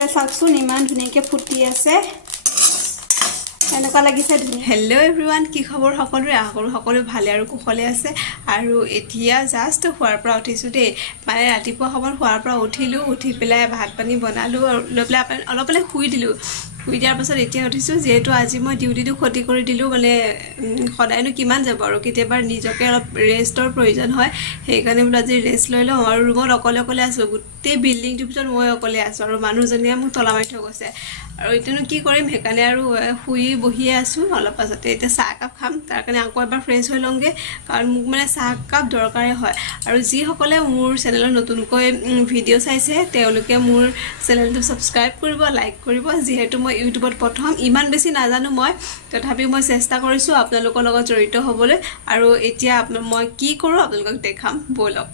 চাওকচোন ইমান ধুনীয়াকৈ ফুটি আছে এনেকুৱা লাগিছে ধুনীয়া। হেল্ল' এভৰিৱান, কি খবৰ সকলোৰে? আশা কৰোঁ সকলো ভালে আৰু কুশলে আছে। আৰু এতিয়া জাষ্ট শোৱাৰ পৰা উঠিছোঁ দেই, মানে ৰাতিপুৱা সময়ত শোৱাৰ পৰা উঠিলোঁ, উঠি পেলাই ভাত পানী বনালোঁ আৰু লৈ পেলাই অলপ শুই দিলোঁ। শুই দিয়াৰ পাছত এতিয়া উঠিছোঁ, যিহেতু আজি মই ডিউটিটো ক্ষতি কৰি দিলোঁ। মানে সদায়নো কিমান যাব আৰু কেতিয়াবা নিজকে অলপ ৰেষ্টৰ প্ৰয়োজন হয়, সেইকাৰণে বোলো আজি ৰেষ্ট লৈ লওঁ। আৰু ৰুমত অকলে অকলে আছোঁ, গোটেই বিল্ডিংটোৰ ভিতৰত মই অকলে আছোঁ আৰু মানুহজনীয়ে মোক তলা মাৰি থৈ গৈছে। আৰু এতিয়ানো কি কৰিম, সেইকাৰণে আৰু শুই বহিয়ে আছোঁ। অলপ পাছতে এতিয়া চাহ একাপ খাম, তাৰ কাৰণে আকৌ এবাৰ ফ্ৰেছ হৈ লওঁগৈ, কাৰণ মোক মানে চাহ একাপ দৰকাৰেই হয়। আৰু যিসকলে মোৰ চেনেলত নতুনকৈ ভিডিঅ' চাইছে তেওঁলোকে মোৰ চেনেলটো ছাবস্ক্ৰাইব কৰিব, লাইক কৰিব। যিহেতু মই ইউটিউবত প্ৰথম, ইমান বেছি নাজানো মই, তথাপিও মই চেষ্টা কৰিছোঁ আপোনালোকৰ লগত জড়িত হ'বলৈ। আৰু এতিয়া মই কি কৰোঁ আপোনালোকক দেখাম, ব'লক।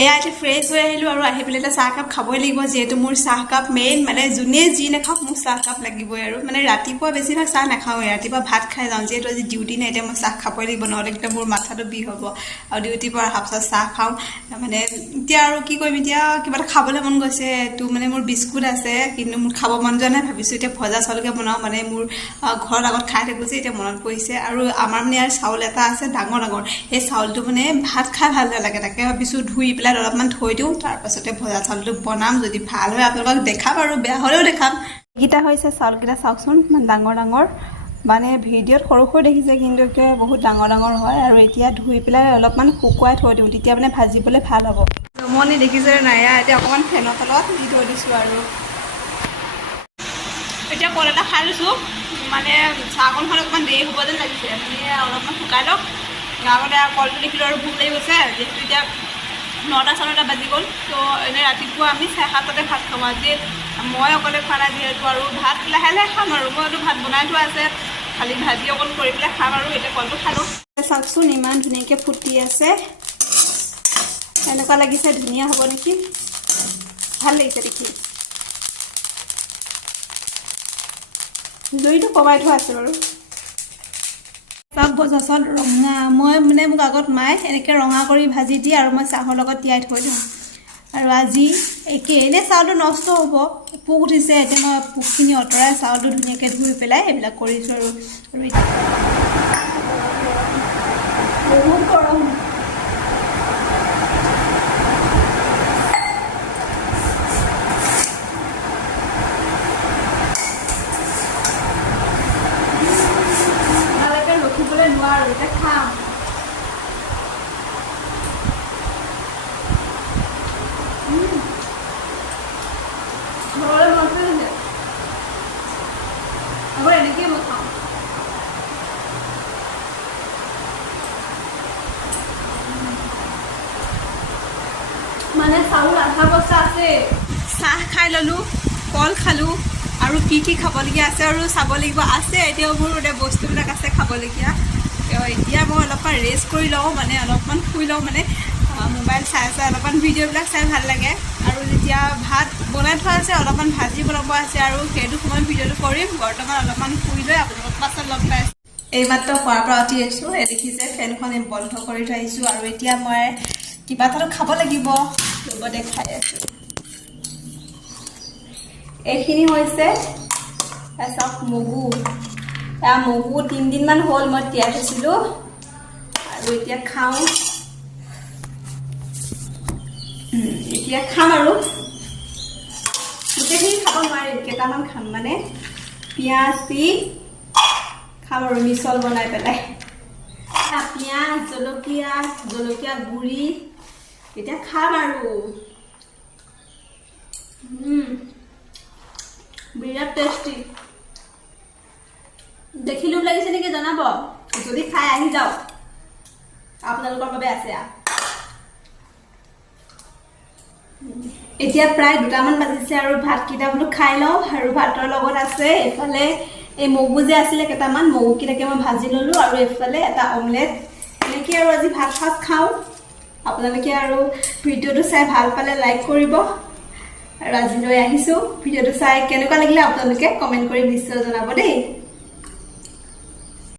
এয়া এতিয়া ফ্ৰেছ হৈ আহিলোঁ আৰু আহি পেলাই এতিয়া চাহকাপ খাবই লাগিব, যিহেতু মোৰ চাহকাপ মেইন। মানে যোনে যি নাখাওক মোক চাহকাপ লাগিবই। আৰু মানে ৰাতিপুৱা বেছিভাগ চাহ নাখাওঁৱেই, ৰাতিপুৱা ভাত খাই যাওঁ, যিহেতু আজি ডিউটি নাই। এতিয়া মই চাহ খাবই লাগিব, নহ'লে একদম মোৰ মাথাটো বিষ হ'ব। আৰু ডিউটিৰ পৰা অহাৰ পাছত চাহ খাওঁ। মানে এতিয়া আৰু কি কৰিম, এতিয়া কিবা এটা খাবলৈ মন গৈছে। এইটো মানে মোৰ বিস্কুট আছে, কিন্তু মোৰ খাব মন যোৱা নাই। ভাবিছোঁ এতিয়া ভজা চাউলকে বনাওঁ, মানে মোৰ ঘৰত আগত খাই থাকোঁ যে, এতিয়া মনত পৰিছে। আৰু আমাৰ মানে ইয়াৰ চাউল এটা আছে ডাঙৰ ডাঙৰ, সেই চাউলটো মানে ভাত খাই ভাল নালাগে, তাকে ভাবিছোঁ ধুই পেলাই অলপমান থৈ দিওঁ, তাৰপাছতে ভজা চাউলটো বনাম। যদি ভাল হয় আপোনালোকক দেখাম, আৰু বেয়া হ'লেও দেখাম। এইকেইটা হৈছে চাউলকেইটা, চাওকচোন ইমান ডাঙৰ ডাঙৰ। মানে ভিডিঅ'ত সৰু সৰু দেখিছে, কিন্তু একে বহুত ডাঙৰ ডাঙৰ হয়। আৰু এতিয়া ধুই পেলাই অলপমান শুকুৱাই থৈ দিওঁ, তেতিয়া মানে ভাজিবলৈ ভাল হ'ব। জমনি দেখিছে নাই? এতিয়া অকণমান ফেনৰ তলত দি থৈ দিছোঁ। আৰু এতিয়া কল এটা খাই লৈছোঁ, মানে চাহকণ খালে অকণমান দেৰি হ'ব যেন লাগিছে, মানে অলপমান শুকাই লওক। আগতে কলটো দেখিলোঁ আৰু ভোক লাগি গৈছে, যিহেতু এতিয়া 9:09 বাজি গ'ল। তো এনেই ৰাতিপুৱা আমি 7:30 ভাত খাওঁ। আজি মই অকলে খোৱা নাই যিহেতু, আৰু ভাত লাহে লাহে খাম। আৰু মইতো ভাত বনাই থোৱা আছে, খালি ভাজি অকণ কৰি পেলাই খাম। আৰু এতিয়া কলটো খালোঁ। চাওকচোন ইমান ধুনীয়াকৈ ফুটি আছে, এনেকুৱা লাগিছে ধুনীয়া হ'ব নেকি, ভাল লাগিছে দেখি। জুইটো কমাই থোৱা আছে বাৰু। চাওক ভজা চাউল ৰঙা, মই মানে মোক আগত মায়ে এনেকৈ ৰঙা কৰি ভাজি দিয়ে, আৰু মই চাহৰ লগত তিয়াই থৈ দিওঁ। আৰু আজি একে এনেই চাউলটো নষ্ট হ'ব, পোক উঠিছে। এতিয়া মই পোকখিনি আঁতৰাই চাউলটো ধুনীয়াকৈ ধুই পেলাই এইবিলাক কৰিছোঁ। আৰু এতিয়া বহুত গৰম। ৰখিবলৈ নোৱাৰোঁ, এতিয়া খাম। ঘৰলৈ মনত পৰিছে, আকৌ এনেকেই মই খাওঁ। মানে চাউল আধা বস্তা আছে। চাহ খাই ল'লোঁ, কল খালোঁ, আৰু কি কি খাবলগীয়া আছে আৰু চাব লাগিব আছে। এতিয়াও মোৰ এতিয়া বস্তুবিলাক আছে খাবলগীয়া। এতিয়া মই অলপমান ৰেষ্ট কৰি লওঁ, মানে অলপমান শুই লওঁ। মানে মোবাইল চাই অলপমান ভিডিঅ'বিলাক চাই ভাল লাগে। আৰু যেতিয়া ভাত বনাই থোৱা আছে, অলপমান ভাজি বনাব আছে, আৰু সেইটো সময়ত ভিডিঅ'টো কৰিম। বৰ্তমান অলপমান শুই লৈ আপোনালোকক পাছত লগ পাই আছোঁ। এইমাত্ৰ শোৱাৰ পৰা উঠি আহিছোঁ, দেখিছে ফেনখন বন্ধ কৰি থৈ আহিছোঁ। আৰু এতিয়া মই কিবা এটাতো খাব লাগিব, লগতে খাই আছোঁ। এইখিনি হৈছে চাওক মগু। এয়া মগু 3 দিনমান হ'ল মই তিয়াই থৈছিলোঁ, আৰু এতিয়া খাওঁ। এতিয়া খাম, আৰু গোটেইখিনি খাব নোৱাৰিম, কেইটামান খাম। মানে পিঁয়াজ দি খাম আৰু মিছল বনাই পেলাই। পিঁয়াজ, জলকীয়া গুড়ি এতিয়া খাম। আৰু বিৰাট টেষ্টি। দেখি লোভ লাগিছে নেকি জনাব, যদি খাই আহি যাওক, আপোনালোকৰ বাবে আছে। এতিয়া প্ৰায় 2টামান বাজিছে, আৰু ভাতকেইটা বোলো খাই লওঁ। আৰু ভাতৰ লগত আছে এইফালে এই মগু যে আছিলে কেইটামান, মগুকেইটাকে মই ভাজি ল'লোঁ, আৰু এইফালে এটা অমলেট। এনেকৈ আৰু আজি ভাত সাজ খাওঁ। আপোনালোকে আৰু ভিডিঅ'টো চাই ভাল পালে লাইক কৰিব। আৰু আজিলৈ আহিছোঁ। ভিডিঅ'টো চাই কেনেকুৱা লাগিলে আপোনালোকে কমেণ্ট কৰি নিশ্চয় জনাব দেই।